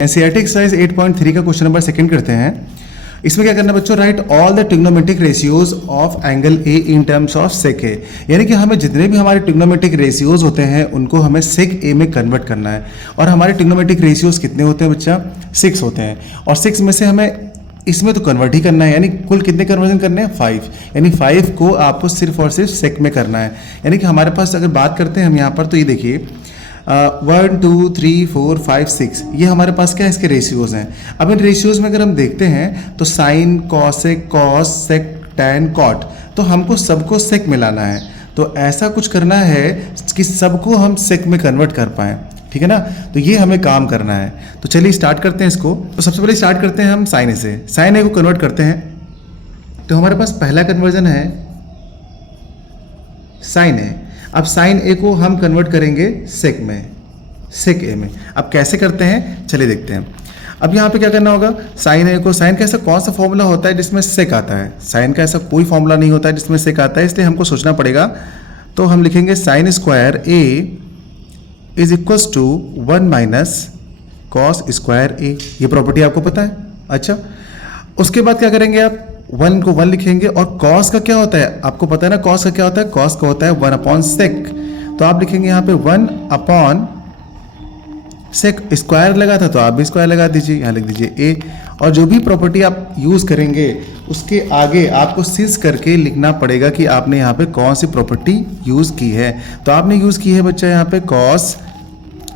NCERT exercise 8.3 का question number second करते हैं। इसमें क्या करना है बच्चों, write all the trigonometric ratios of angle a in terms of sec a. यानी कि हमें जितने भी हमारे ट्रिग्नोमेट्रिक रेशियोज होते हैं उनको हमें सेक ए में कन्वर्ट करना है। और हमारे ट्रिग्नोमेट्रिक रेशियोज कितने होते हैं बच्चा, 6 होते हैं। और 6 में से हमें इसमें तो कन्वर्ट ही करना है, यानी कुल कितने कन्वर्जन करने हैं, 5। यानी 5 को आपको सिर्फ और सिर्फ सेक में करना है। यानी कि हमारे पास अगर बात करते हैं हम यहाँ पर, तो ये देखिए 1 2 3 4 5 6 ये हमारे पास क्या है, इसके रेशियोज हैं। अब इन रेशियोज में अगर हम देखते हैं तो साइन, कॉसेक, कॉस, सेक, टैन, कॉट, तो हमको सबको सेक में लाना है। तो ऐसा कुछ करना है कि सबको हम सेक में कन्वर्ट कर पाएँ, ठीक है ना। तो ये हमें काम करना है। तो चलिए स्टार्ट करते हैं इसको। तो सबसे पहले स्टार्ट करते हैं हम साइन ए से। साइन ए को कन्वर्ट करते हैं तो हमारे पास पहला कन्वर्जन है साइन ए। अब साइन ए को हम कन्वर्ट करेंगे सेक में, सेक ए में। अब कैसे करते हैं चलिए देखते हैं। अब यहाँ पे क्या करना होगा, साइन ए को, साइन का ऐसा कौन सा फॉर्मूला होता है जिसमें सेक आता है, साइन का ऐसा कोई फॉर्मूला नहीं होता है जिसमें सेक आता है, इसलिए हमको सोचना पड़ेगा। तो हम लिखेंगे sine square a is equals to 1 minus cos square a. ये प्रॉपर्टी आपको पता है। अच्छा, उसके बाद क्या करेंगे आप, 1 को 1 लिखेंगे। और कॉस का क्या होता है आपको पता है ना, कॉस का क्या होता है, कॉस का होता है 1 अपॉन सेक। तो आप लिखेंगे यहाँ पे 1 अपॉन सेक। स्क्वायर लगा था तो आप भी स्क्वायर लगा दीजिए, यहाँ लिख दीजिए ए। और जो भी प्रॉपर्टी आप यूज करेंगे उसके आगे आपको सिंस करके लिखना पड़ेगा कि आपने यहाँ पे कौन सी प्रॉपर्टी यूज की है। तो आपने यूज की है बच्चा यहाँ पे cos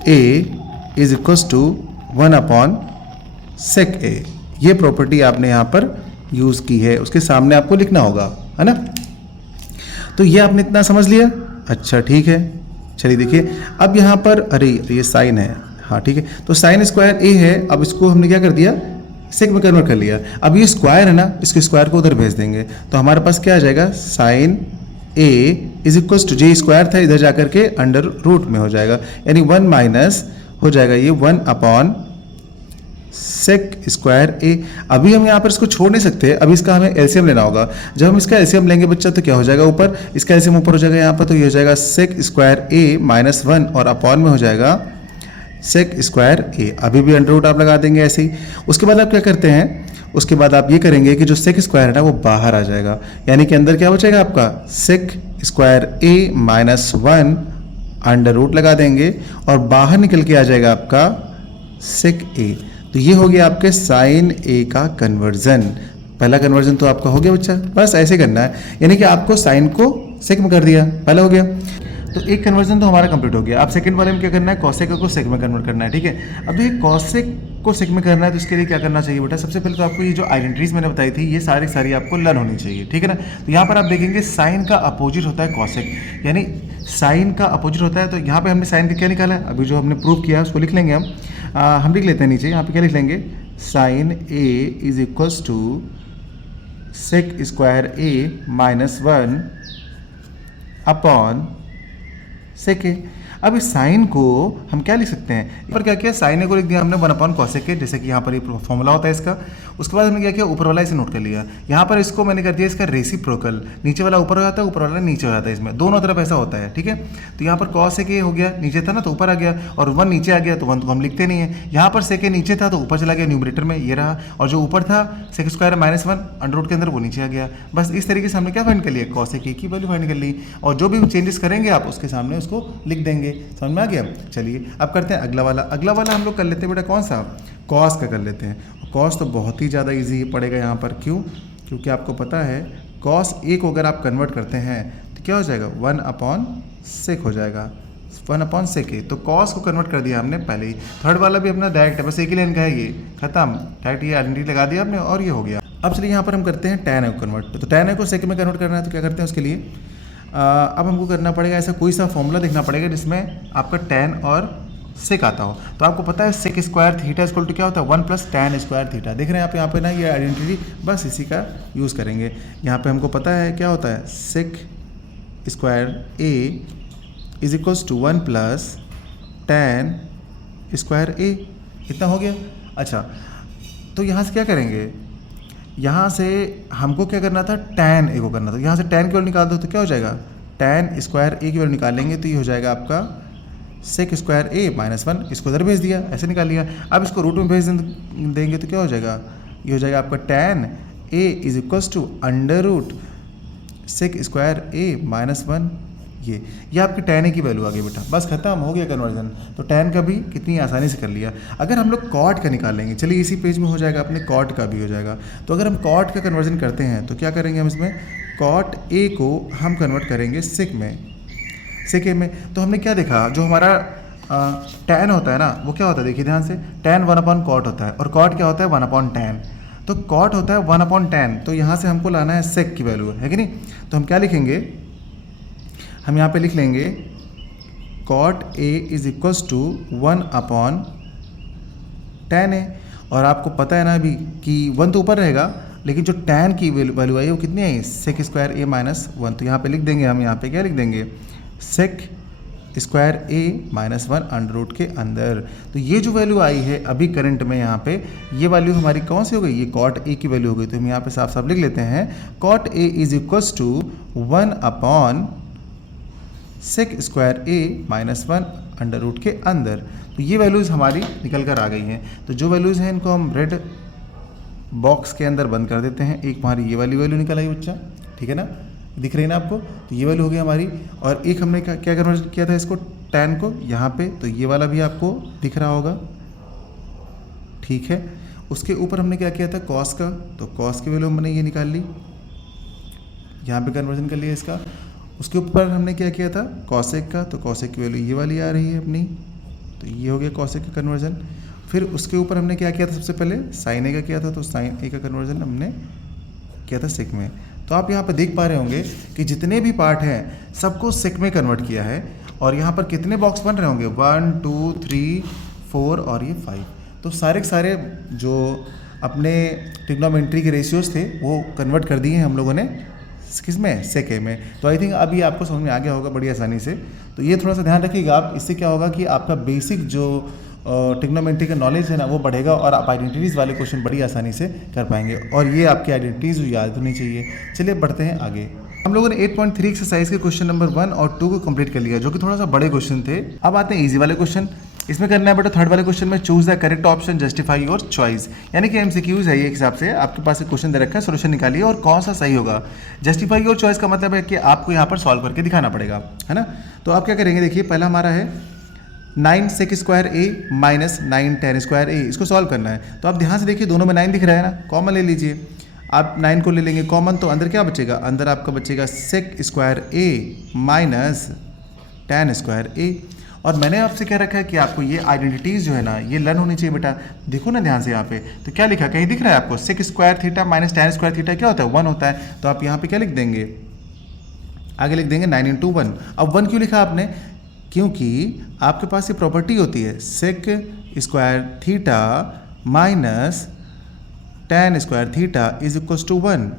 a is equals to 1 upon sec a. ये प्रॉपर्टी आपने यहाँ पर यूज की है, उसके सामने आपको लिखना होगा, है ना। तो ये आपने इतना समझ लिया। अच्छा ठीक है, चलिए देखिए अब यहाँ पर, अरे ये साइन है, हाँ ठीक है। तो साइन स्क्वायर ए है, अब इसको हमने क्या कर दिया, सेक में कन्वर्ट कर लिया। अब ये स्क्वायर है ना, इसके स्क्वायर को उधर भेज देंगे तो हमारे पास क्या आ जाएगा, sine A is equals to, जे स्क्वायर था इधर जाकर के अंडर रूट में हो जाएगा, यानी 1 माइनस हो जाएगा ये 1 अपॉन सेक स्क्वायर ए। अभी हम यहाँ पर इसको छोड़ नहीं सकते, अभी इसका हमें एलसीएम लेना होगा। जब हम इसका एलसीएम लेंगे बच्चा तो क्या हो जाएगा, ऊपर इसका एलसीएम ऊपर हो जाएगा यहाँ पर, तो ये हो जाएगा सेक स्क्वायर ए माइनस 1 और अपॉन में हो जाएगा सेक स्क्वायर ए। अभी भी अंडर रूट आप लगा देंगे ऐसे ही। उसके बाद आप क्या करते हैं, उसके बाद आप ये करेंगे कि जो सेक स्क्वायर है ना वो बाहर आ जाएगा, यानी कि अंदर क्या हो जाएगा आपका सेक स्क्वायर ए माइनस 1 अंडर रूट लगा देंगे और बाहर निकल के आ जाएगा आपका सेक ए। तो ये हो गया आपके साइन ए का कन्वर्जन। पहला कन्वर्जन तो आपका हो गया बच्चा, बस ऐसे करना है, यानी कि आपको साइन को सेक में कर दिया, पहला हो गया। तो एक कन्वर्जन तो हमारा कंप्लीट हो गया। अब सेकंड वाले में क्या करना है, कॉसेक को सेक में कन्वर्ट करना है, ठीक है। अब ये कॉसेक को सेक में करना है तो इसके लिए क्या करना चाहिए बेटा, सबसे पहले तो आपको ये जो आइडेंटिटीज मैंने बताई थी ये सारी आपको लर्न होनी चाहिए, ठीक है ना। तो यहाँ पर आप देखेंगे साइन का अपोजिट होता है कॉसेक, यानी साइन का अपोजिट होता है। तो यहाँ पे हमने साइन का क्या निकाला है, अभी जो हमने प्रूव किया उसको लिख लेंगे हम लिख लेते हैं नीचे, यहाँ पे क्या लिख लेंगे, sine A is equals to sec square A minus 1 upon sec a. अब इस साइन को हम क्या लिख सकते हैं, यहाँ पर क्या किया, साइन ए को लिख दिया हमने 1 अपॉन कॉसेक ए, जैसे कि यहाँ पर ये फॉर्मूला होता है इसका। उसके बाद हमने क्या किया, ऊपर वाला इसे नोट कर लिया। यहाँ पर इसको मैंने कर दिया इसका रेसिप्रोकल, नीचे वाला ऊपर हो जाता है, ऊपर वाला नीचे हो जाता है, इसमें दोनों तरफ ऐसा होता है, ठीक है। तो यहाँ पर कॉसेक ए हो गया, नीचे था ना तो ऊपर आ गया, और 1 नीचे आ गया तो 1 तो हम लिखते नहीं है। यहाँ पर सेक ए नीचे था तो ऊपर चला गया न्यूमरेटर में, ये रहा, और जो ऊपर था sec square minus 1 under root के अंदर वो नीचे आ गया। बस इस तरीके से हमने क्या फाइंड कर लिया, कॉसेक ए की वैल्यू फाइंड कर ली, और जो भी चेंजेस करेंगे आप उसके सामने उसको लिख देंगे। समझ में आ गया। चलिए अब करते हैं अगला वाला। अगला वाला हम लोग कर लेते हैं बेटा कौन सा, कॉस का कर लेते हैं। कॉस तो बहुत ही ज़्यादा इजी पड़ेगा यहाँ पर, क्यों, क्योंकि आपको पता है कॉस ए को अगर आप कन्वर्ट करते हैं तो क्या हो जाएगा, 1 अपॉन सेक हो जाएगा, 1 अपॉन सेक ए। तो कॉस को कन्वर्ट कर दिया हमने पहले ही। थर्ड वाला भी अपना डायरेक्ट है, बस एक ही लाइन का है, ये खत्म, डायरेक्ट ये आइडेंटिटी लगा दिया आपने और ये हो गया। अब चलिए यहाँ पर हम करते हैं टैन ए को कन्वर्ट। तो टैन ए को सेक में कन्वर्ट करना है तो क्या करते हैं उसके लिए, अब हमको करना पड़ेगा ऐसा कोई सा फॉर्मूला देखना पड़ेगा जिसमें आपका टैन और सेक आता हो। तो आपको पता है sec square theta equal to क्या होता है, 1 प्लस टैन स्क्वायर थीटा। देख रहे हैं आप यहाँ पे ना ये आइडेंटिटी, बस इसी का यूज़ करेंगे। यहाँ पे हमको पता है क्या होता है, sec square a is equals to 1 plus tan square a, इतना हो गया। अच्छा, तो यहाँ से क्या करेंगे, यहाँ से हमको क्या करना था, टैन ए को करना था। यहाँ से टैन की वैल्यू निकाल दो तो क्या हो जाएगा, टैन स्क्वायर ए की वैल्यू निकालेंगे तो ये हो जाएगा आपका सेक स्क्वायर ए माइनस 1, इसको उधर भेज दिया, ऐसे निकाल लिया। अब इसको रूट में भेज देंगे तो क्या हो जाएगा, ये हो जाएगा आपका tan a is equals to under root sec square A minus 1। ये आपकी tan a की वैल्यू आ गई बेटा, बस खत्म हो गया कन्वर्जन। तो tan का भी कितनी आसानी से कर लिया। अगर हम लोग cot का निकालेंगे, चलिए इसी पेज में हो जाएगा अपने cot का भी हो जाएगा। तो अगर हम cot का कन्वर्जन करते हैं तो क्या करेंगे हम इसमें, cot a को हम कन्वर्ट करेंगे सेक में, सेक ए में। तो हमने क्या देखा, जो हमारा tan होता है ना वो क्या होता है, देखिए ध्यान से, tan 1/cot होता है और cot क्या होता है 1/tan। तो cot होता है 1/tan, तो यहाँ से हमको लाना है सेक की वैल्यू, है कि नहीं। तो हम क्या लिखेंगे, हम यहाँ पे लिख लेंगे cot a is equals to 1/tan a। और आपको पता है ना अभी कि 1 तो ऊपर रहेगा, लेकिन जो tan की वैल्यू आई वो कितनी आई, सेक स्क्वायर a माइनस 1। तो यहाँ पे लिख देंगे हम, यहाँ पे क्या लिख देंगे, sec square a minus 1 under root के अंदर। तो ये जो वैल्यू आई है अभी करंट में यहाँ पे, ये वैल्यू हमारी कौन सी हो गई, ये cot a की वैल्यू हो गई। तो हम यहाँ पे साफ साफ लिख लेते हैं cot a is equals to 1/, sec square a minus 1 under root के अंदर। तो ये वैल्यूज़ हमारी निकल कर आ गई हैं। तो जो वैल्यूज़ हैं इनको हम रेड बॉक्स के अंदर बंद कर देते हैं। एक हमारी ये वाली वैल्यू निकल आई बच्चा, ठीक है ना, दिख रही है ना आपको। तो ये वैल्यू हो गई हमारी, और एक हमने क्या कन्वर्ट किया था इसको, tan को यहाँ पे, तो ये वाला भी आपको दिख रहा होगा, ठीक है। उसके ऊपर हमने क्या किया था, cos का, तो cos की वैल्यू हमने ये निकाल ली, यहाँ पे कन्वर्जन कर लिया इसका। उसके ऊपर हमने क्या किया था, cosec का, तो cosec की वैल्यू ये वाली आ रही है अपनी, तो ये हो गया cosec का कन्वर्जन। फिर उसके ऊपर हमने क्या किया था, सबसे पहले sin a का किया था, तो sin a का कन्वर्जन हमने किया था sec में। तो आप यहाँ पर देख पा रहे होंगे कि जितने भी पार्ट हैं सबको sec में कन्वर्ट किया है। और यहाँ पर कितने बॉक्स बन रहे होंगे, 1 2 3 4 और ये 5। तो सारे के सारे जो अपने ट्रिग्नोमेट्री के रेशियोज थे वो कन्वर्ट कर दिए हैं हम लोगों ने किस में, सेक ए में। तो आई थिंक अभी आपको समझ में आ गया होगा बड़ी आसानी से। तो ये थोड़ा सा ध्यान रखिएगा आप, इससे क्या होगा कि आपका बेसिक जो ट्रिग्नोमेट्री का नॉलेज है ना वो बढ़ेगा और आप आइडेंटिटीज़ वाले क्वेश्चन बड़ी आसानी से कर पाएंगे। और ये आपकी आइडेंटिटीज़ याद होनी चाहिए। चलिए बढ़ते हैं आगे। हम लोगों ने 8.3 एक्सरसाइज के क्वेश्चन नंबर 1 और 2 को कंप्लीट कर लिया, जो कि थोड़ा सा बड़े क्वेश्चन थे। अब आते हैं इजी वाले क्वेश्चन। इसमें करना है बेटा थर्ड वाले क्वेश्चन में, choose the correct option justify your choice, यानी कि एमसीक्यूज है ये हिसाब से। आपके पास एक क्वेश्चन दे रखा है, सोल्यूशन निकालिए और कौन सा सही होगा। जस्टिफाई योर चॉइस का मतलब है कि आपको यहाँ पर सॉल्व करके दिखाना पड़ेगा, है ना। तो आप क्या करेंगे, देखिए पहला हमारा है 9 सेक स्क्वायर ए माइनस 9 tan स्क्वायर ए, इसको सॉल्व करना है। तो आप ध्यान से देखिए दोनों में 9 दिख रहा है ना, कॉमन ले लीजिए। आप 9 को ले लेंगे कॉमन, तो अंदर क्या बचेगा, अंदर आपका बचेगा सेक स्क्वायर ए माइनस tan स्क्वायर ए। और मैंने आपसे कह रखा है कि आपको ये आइडेंटिटीज़ जो है ना ये लर्न होनी चाहिए बेटा। देखो ना ध्यान से यहाँ पे, तो क्या लिखा, कहीं दिख रहा है आपको, sec square theta minus tan square theta क्या होता है, 1 होता है। तो आप यहाँ पे क्या लिख देंगे, आगे लिख देंगे 9 × 1। अब 1 क्यों लिखा आपने, क्योंकि आपके पास ये प्रॉपर्टी होती है sec square theta minus tan square theta is equals to 1।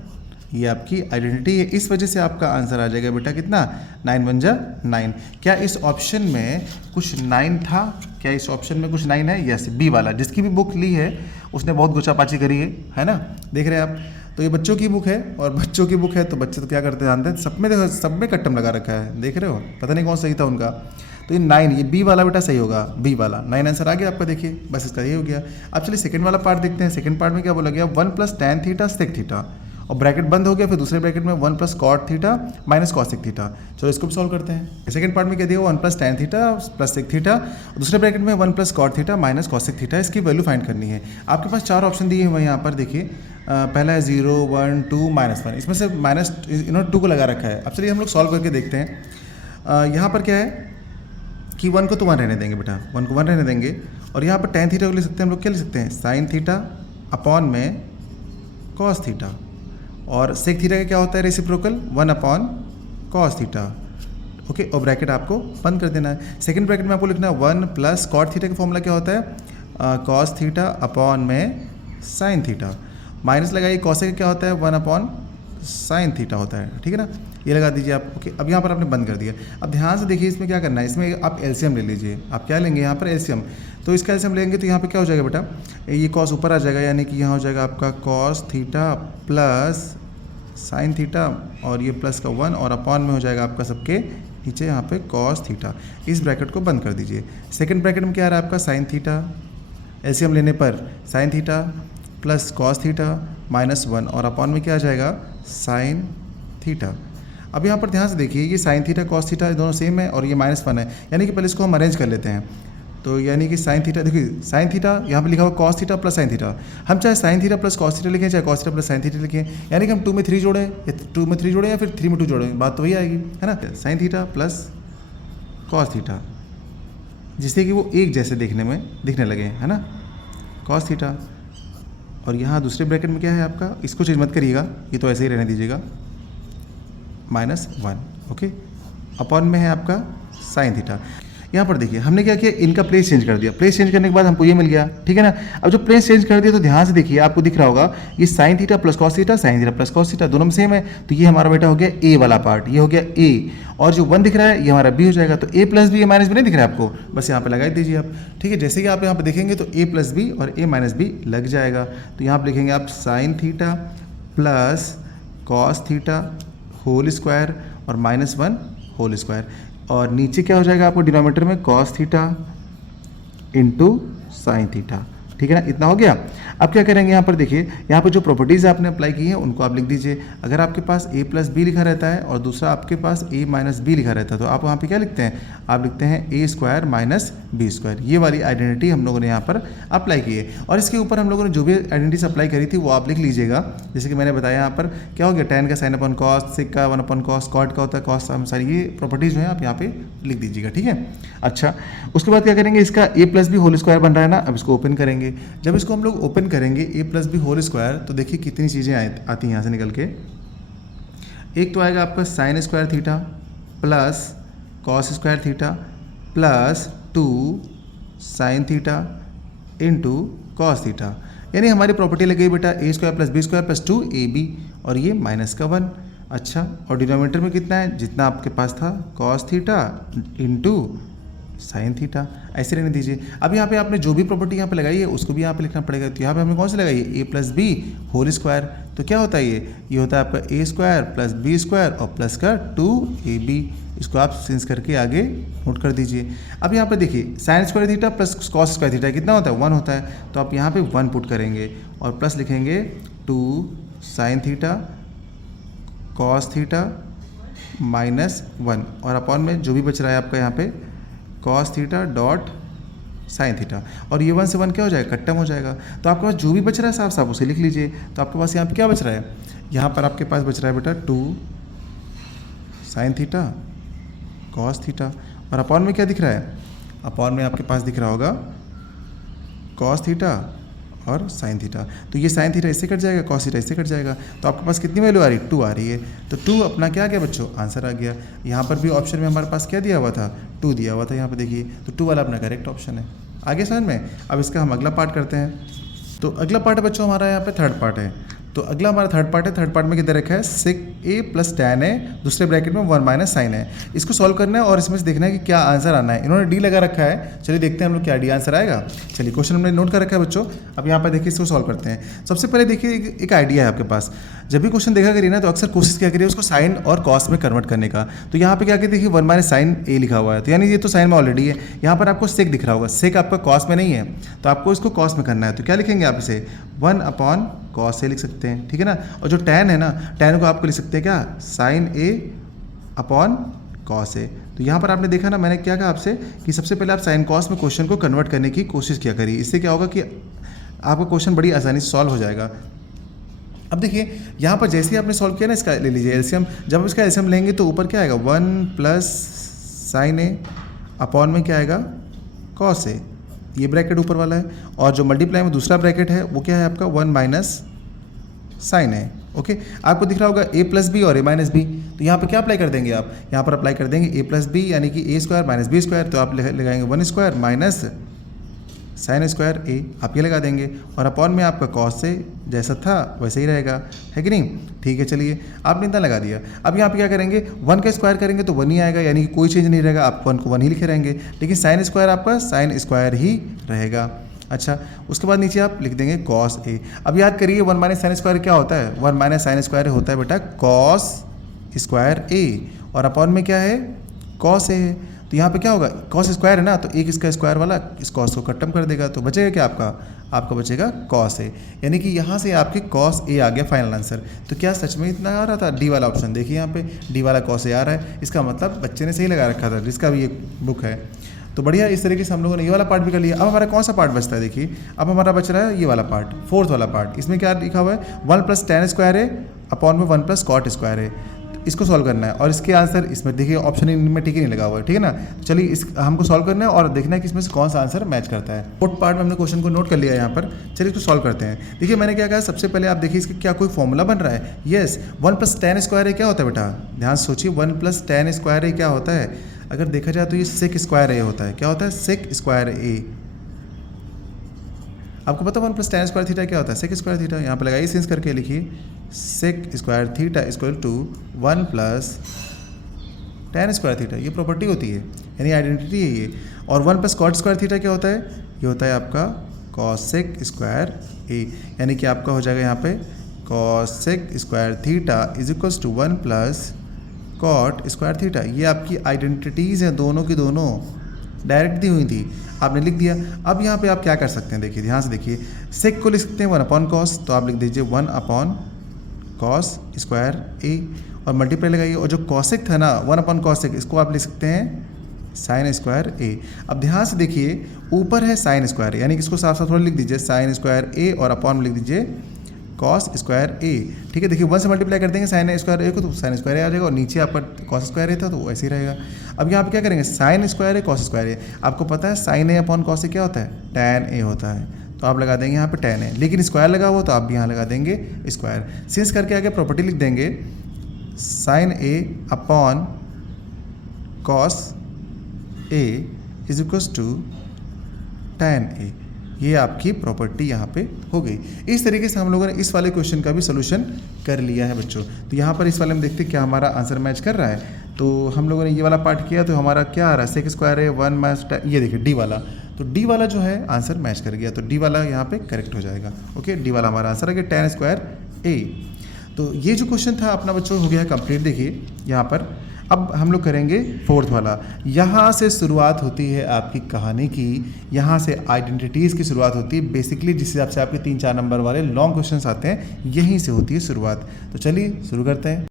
ये आपकी आइडेंटिटी है, इस वजह से आपका आंसर आ जाएगा बेटा कितना, 9 × 9। क्या इस ऑप्शन में कुछ 9 था, क्या इस ऑप्शन में कुछ 9 है, यस, बी वाला। जिसकी भी बुक ली है उसने बहुत गोचापाची करी है ना, देख रहे हैं आप। तो ये बच्चों की बुक है, और बच्चों की बुक है तो बच्चे तो क्या करते हैं जानते हैं, सब में देखो, सब में कट्टम लगा रखा है, देख रहे हो, पता नहीं कौन सही था उनका। तो ये 9, ये बी वाला बेटा सही होगा, बी वाला 9 आंसर आ गया आपका, देखिए बस इसका ये हो गया। अब चलिए सेकंड वाला पार्ट देखते हैं। सेकंड पार्ट में क्या बोला गया, 1 + tan थीटा सेक थीटा, और ब्रैकेट बंद हो गया, फिर दूसरे ब्रैकेट में 1 + cot theta minus cosec theta. चलो इसको भी सॉल्व करते हैं। सेकंड पार्ट में क्या दिया, 1 + tan theta plus sec theta, दूसरे ब्रैकेट में 1 + cot theta minus cosec theta, इसकी वैल्यू फाइंड करनी है। आपके पास 4 ऑप्शन दिए हुए हैं यहाँ पर, देखिए पहला है 0 1 2 -1, इसमें से माइनस इन्होंने 2 को लगा रखा है। अब चलिए हम लोग सॉल्व करके देखते हैं। यहाँ पर क्या है कि 1 को तो 1 रहने देंगे बेटा, 1 को 1 रहने देंगे, और यहाँ पर tan थीटा को ले सकते हैं हम लोग, क्या ले सकते हैं, sin थीटा अपॉन में cos थीटा, और सेक थीटा का क्या होता है रेसिप्रोकल, 1/cos थीटा, ओके। और ब्रैकेट आपको बंद कर देना है। सेकंड ब्रैकेट में आपको लिखना है 1 + cot थीटा का फॉर्मूला क्या होता है, cos थीटा अपॉन में sin थीटा, माइनस लगाइए cosec का क्या होता है, 1/sin थीटा होता है, ठीक है ना, ये लगा दीजिए आप, ओके। अब यहाँ पर आपने बंद कर दिया। अब ध्यान से देखिए इसमें क्या करना है, इसमें आप एलसीएम ले लीजिए। आप क्या लेंगे यहाँ पर, एलसीएम। तो इसका एलसीएम लेंगे तो यहाँ पे क्या हो जाएगा बेटा, ये cos ऊपर आ जाएगा, यानी कि यहाँ हो जाएगा आपका cos theta plus sin theta, और ये प्लस का 1 और अपॉन में हो जाएगा आपका सबके नीचे यहाँ पे कॉस थीटा, इस ब्रैकेट को बंद कर दीजिए। सेकंड ब्रैकेट में क्या आ रहा है आपका साइन थीटा, एलसीएम लेने पर sign theta plus cos theta -1 और अपॉन में क्या आ जाएगा साइन थीटा। अब यहाँ पर ध्यान से देखिए ये साइन थीटा कॉस थीटा दोनों सेम है और ये -1 है, यानी कि पहले इसको हम अरेंज कर लेते हैं। तो यानी कि साइन थीटा, देखिए साइन थीटा यहाँ पे लिखा हुआ cos theta plus sine theta, हम चाहे sign theta plus cos theta लिखें चाहे cos theta plus sine theta लिखें, यानी कि हम 2 में 3 जोड़ें या 2 में 3 जोड़ें या फिर 3 में 2 जोड़ें, बात तो वही आएगी, है ना। Sign theta plus cos theta, जिससे कि वो एक जैसे दिखने लगे, है ना, कॉस थीटा। और यहाँ दूसरे ब्रैकेट में क्या है आपका, इसको चेंज मत करिएगा, ये तो ऐसे ही रहने दीजिएगा, -1, ओके। अपॉन में है आपका साइन थीटा। यहाँ पर देखिए हमने क्या किया, इनका प्लेस चेंज कर दिया, प्लेस चेंज करने के बाद हमको ये मिल गया, ठीक है ना। अब जो प्लेस चेंज कर दिया तो ध्यान से देखिए आपको दिख रहा होगा ये sign theta plus cos theta, sign theta plus cos theta दोनों में सेम है, तो ये हमारा बेटा हो गया ए वाला पार्ट, ये हो गया ए, और जो 1 दिख रहा है ये हमारा बी हो जाएगा। तो ए प्लस बी ए माइनस बी नहीं दिख रहा है आपको, बस यहाँ पे लगा दीजिए आप, ठीक है। जैसे कि आप यहाँ पे देखेंगे तो ए प्लस बी और ए माइनस बी लग जाएगा, तो यहाँ पर लिखेंगे आप sine theta plus cos theta whole square और -1 होल स्क्वायर, और नीचे क्या हो जाएगा आपको डिनोमिनेटर में cos theta into sine theta, ठीक है ना, इतना हो गया। अब क्या करेंगे यहाँ पर देखिए, यहाँ पर जो प्रॉपर्टीज़ आपने अप्लाई की हैं उनको आप लिख दीजिए। अगर आपके पास a प्लस बी लिखा रहता है और दूसरा आपके पास a माइनस बी लिखा रहता है, तो आप वहाँ पे क्या लिखते हैं, आप लिखते हैं a square minus B square. ये वाली आइडेंटिटी हम लोगों ने यहाँ पर अप्लाई की है, और इसके ऊपर हम लोगों ने जो भी आइडेंटिटीज अप्लाई करी थी वो आप लिख लीजिएगा। जैसे कि मैंने बताया यहाँ पर क्या हो गया, tan का साइन अपॉन कॉस, सिक का 1 अपॉन कॉस, कॉट का होता है कॉस, हम सारी ये प्रॉपर्टीज़ जो है आप यहाँ पे लिख दीजिएगा, ठीक है। अच्छा, उसके बाद क्या करेंगे, इसका a plus B whole square बन रहा है ना, अब इसको ओपन करेंगे। जब इसको हम लोग ओपन करेंगे a plus B whole square, तो देखिए कितनी चीज़ें आती हैं यहाँ से निकल के। एक तो आएगा आपका sine square theta plus cos square theta plus 2 sine theta into cos theta, यानी हमारी प्रॉपर्टी लग गई बेटा a square plus B square plus 2ab, और ये -1। अच्छा, और डिनोमिनेटर में कितना है, जितना आपके पास था cos theta into sine theta, ऐसे रहने दीजिए। अब यहाँ पे आपने जो भी प्रॉपर्टी यहाँ पे लगाई है उसको भी यहाँ पे लिखना पड़ेगा। तो यहाँ पे हमने कौन सी लगाई है, a plus B whole square, तो क्या होता है ये होता है आपका a square plus B square और प्लस का 2ab, इसको आप चेंज करके आगे नोट कर दीजिए। अब यहाँ पे देखिए sign square theta plus cos square theta कितना होता है, 1 होता है, तो आप यहाँ पे 1 पुट करेंगे और प्लस लिखेंगे 2 साइन थीटा कॉस थीटा -1, और अपॉन में जो भी बच रहा है आपका यहाँ पे cos theta dot sine theta, और ये 1 से 1 क्या हो जाएगा, कट्टम हो जाएगा। तो आपके पास जो भी बच रहा है साफ साफ उसे लिख लीजिए। तो आपके पास यहाँ पे क्या बच रहा है, यहाँ पर आपके पास बच रहा है बेटा 2 साइन थीटा कॉस थीटा, और अपॉन में क्या दिख रहा है, अपॉन में आपके पास दिख रहा होगा कॉस थीटा और साइन थीटा। तो ये साइन थीटा इससे कट जाएगा, कॉस थीटा इससे कट जाएगा, तो आपके पास कितनी वैल्यू आ रही है, 2 आ रही है। तो 2 अपना क्या आ गया बच्चों, आंसर आ गया। यहाँ पर भी ऑप्शन में हमारे पास क्या दिया हुआ था, 2 दिया हुआ था, यहाँ पर देखिए, तो 2 वाला अपना करेक्ट ऑप्शन है। आगे समझ में। अब इसका हम अगला पार्ट करते हैं। तो अगला पार्ट है बच्चों हमारा यहाँ पे थर्ड पार्ट है। तो अगला हमारा थर्ड पार्ट है। थर्ड पार्ट में किधर रखा है, सेक ए प्लस टैन है, दूसरे ब्रैकेट में 1 माइनस साइन है। इसको सॉल्व करना है और इसमें से देखना है कि क्या आंसर आना है। इन्होंने डी लगा रखा है, चलिए देखते हैं हम लोग क्या डी आंसर आएगा। चलिए क्वेश्चन हमने नोट कर रखा है बच्चों। अब यहाँ पर देखिए इसको सॉल्व करते हैं। सबसे पहले देखिए एक आइडिया है आपके पास, जब भी क्वेश्चन देखा करिए ना तो अक्सर कोशिश क्या करिए उसको साइन और कॉस में कन्वर्ट करने का। तो यहाँ पे क्या किया, देखिए 1 माइनस साइन ए लिखा हुआ है, तो यानी ये तो साइन में ऑलरेडी है। यहाँ पर आपको सेक दिख रहा होगा, सेक आपका कॉस में नहीं है, तो आपको इसको कॉस में करना है। तो क्या लिखेंगे आप इसे 1 अपॉन कॉस ए लिख सकते हैं, ठीक है ना। और जो टैन है ना, टैन को आपको लिख सकते हैं क्या, साइन ए अपॉन कॉस ए। तो यहाँ पर आपने देखा ना, मैंने क्या कहा आपसे कि सबसे पहले आप साइन कॉस में क्वेश्चन को कन्वर्ट करने की कोशिश किया करिए। इससे क्या होगा कि आपका क्वेश्चन बड़ी आसानी से सॉल्व हो जाएगा। अब देखिए यहाँ पर जैसे ही आपने सॉल्व किया ना, इसका ले लीजिए एलसीएम। जब आप इसका एलसीएम लेंगे तो ऊपर क्या आएगा, 1 प्लस साइन ए अपॉन में क्या आएगा, कॉस ए। ये ब्रैकेट ऊपर वाला है, और जो मल्टीप्लाई में दूसरा ब्रैकेट है वो क्या है आपका 1 माइनस साइन है। ओके, आपको दिख रहा होगा a प्लस बी और a माइनस बी। तो यहाँ पर क्या अप्लाई कर देंगे आप, यहाँ पर अप्लाई कर देंगे a प्लस बी यानी कि a square minus B square. तो आप लगाएंगे 1 square minus sine square A, आप ये लगा देंगे, और अपॉन में आपका कॉस से जैसा था वैसे ही रहेगा, है कि नहीं। ठीक है, चलिए आपने इतना लगा दिया। अब यहाँ पे क्या करेंगे, 1 का स्क्वायर करेंगे तो 1 ही आएगा, यानी कि कोई चेंज नहीं रहेगा, आप 1 को 1 ही लिखे रहेंगे। लेकिन साइन स्क्वायर आपका साइन स्क्वायर ही रहेगा। अच्छा, उसके बाद नीचे आप लिख देंगे कॉस ए। अब याद करिए 1 माइनस साइन स्क्वायर क्या होता है, 1 माइनस साइन स्क्वायर होता है बेटा कॉस स्क्वायर ए, और अपॉन में क्या है कॉस ए है, तो यहाँ पे क्या होगा, कॉस स्क्वायर है ना, तो एक इसका स्क्वायर वाला इस कॉस को खत्म कर देगा, तो बचेगा क्या आपका बचेगा कॉस ए। यानी कि यहाँ से आपके कॉस ए आ गया फाइनल आंसर। तो क्या सच में इतना आ रहा था, डी वाला ऑप्शन देखिए यहाँ पे डी वाला कॉस ए आ रहा है, इसका मतलब बच्चे ने सही लगा रखा था, जिसका भी एक बुक है। तो बढ़िया, इस तरीके से हम लोगों ने ये वाला पार्ट भी कर लिया। अब हमारा कौन सा पार्ट बचता है, देखिए अब हमारा बच रहा है ये वाला पार्ट, फोर्थ वाला पार्ट। इसमें क्या लिखा हुआ है, 1 + tan स्क्वायर है अपॉन में 1 + cot स्क्वायर है। इसको सॉल्व करना है और इसके आंसर इसमें देखिए ऑप्शन में ठीक ही नहीं लगा हुआ है, ठीक है ना। चलिए इस हमको सॉल्व करना है और देखना है कि इसमें से कौन सा आंसर मैच करता है। फोर्थ पार्ट में हमने क्वेश्चन को नोट कर लिया है यहाँ पर। चलिए इसको सॉल्व करते हैं। देखिए मैंने क्या कहा, सबसे पहले आप देखिए इसका क्या कोई फॉर्मूला बन रहा है। यस, 1 + tan स्क्वायर है क्या होता है बेटा, ध्यान से सोचिए, 1 + tan स्क्वायर है क्या होता है। अगर देखा जाए तो ये सेक स्क्वायर ए होता है। क्या होता है, सेक स्क्वायर ए। आपको पता 1 + tan स्क्वायर थीटा क्या होता है, सेक स्क्वायर थीटा। यहाँ पर लगाइए सेंस करके लिखिए, sec square theta equal to 1 + tan square theta. ये प्रॉपर्टी होती है, यानी आइडेंटिटी है ये। और 1 + cot स्क्वायर थीटा क्या होता है, ये होता है आपका कॉसेक स्क्वायर ए। यानी कि आपका हो जाएगा यहाँ पे cosec square theta is equals to 1 + cot square theta. ये आपकी आइडेंटिटीज़ हैं, दोनों की दोनों डायरेक्ट दी हुई थी, आपने लिख दिया। अब यहाँ पे आप क्या कर सकते हैं, देखिए ध्यान से देखिए, सेक को लिख सकते हैं 1/cos, तो आप लिख दीजिए 1/cos स्क्वायर ए और मल्टीप्लाई लगाइए। और जो कॉसेक था ना 1/cosec, इसको आप लिख सकते हैं साइन स्क्वायर ए। अब ध्यान से देखिए, ऊपर है साइन स्क्वायर, यानी कि इसको साफ साफ थोड़ा लिख दीजिए साइन स्क्वायर ए और अपॉन में लिख दीजिए कॉस स्क्वायर ए। ठीक है, देखिए 1 से मल्टीप्लाई कर देंगे साइन स्क्वायर ए को, तो साइन स्क्वायर ए आ जाएगा और नीचे आपका कॉस स्क्वायर ए था तो ऐसे ही रहेगा। अब यहाँ पे क्या करेंगे, साइन स्क्वायर ए कॉस स्क्वायर ए। आपको पता है साइन ए अपॉन कॉस ए क्या होता है, टैन ए होता है, तो आप लगा देंगे यहाँ पे टैन ए। लेकिन स्क्वायर लगा हुआ तो आप भी यहाँ लगा देंगे स्क्वायर। सिंस करके आगे प्रॉपर्टी लिख देंगे sine a upon cos a is equals to tan a. ये आपकी प्रॉपर्टी यहाँ पे हो गई। इस तरीके से हम लोगों ने इस वाले क्वेश्चन का भी सोल्यूशन कर लिया है बच्चों। तो यहाँ पर इस वाले में देखते हैं क्या हमारा आंसर मैच कर रहा है। तो हम लोगों ने ये वाला पार्ट किया तो हमारा क्या आ रहा है, सेक स्क्वायर है 1 ये देखिए डी वाला, तो डी वाला जो है आंसर मैच कर गया, तो डी वाला यहाँ पे करेक्ट हो जाएगा। ओके, डी वाला हमारा आंसर है कि टैन स्क्वायर ए। तो ये जो क्वेश्चन था अपना बच्चों हो गया है कंप्लीट। देखिए यहाँ पर अब हम लोग करेंगे फोर्थ वाला। यहाँ से शुरुआत होती है आपकी कहानी की, यहाँ से आइडेंटिटीज़ की शुरुआत होती है। बेसिकली जिस हिसाब से आपके 3-4 नंबर वाले लॉन्ग क्वेश्चंस आते हैं, यहीं से होती है शुरुआत। तो चलिए शुरू करते हैं।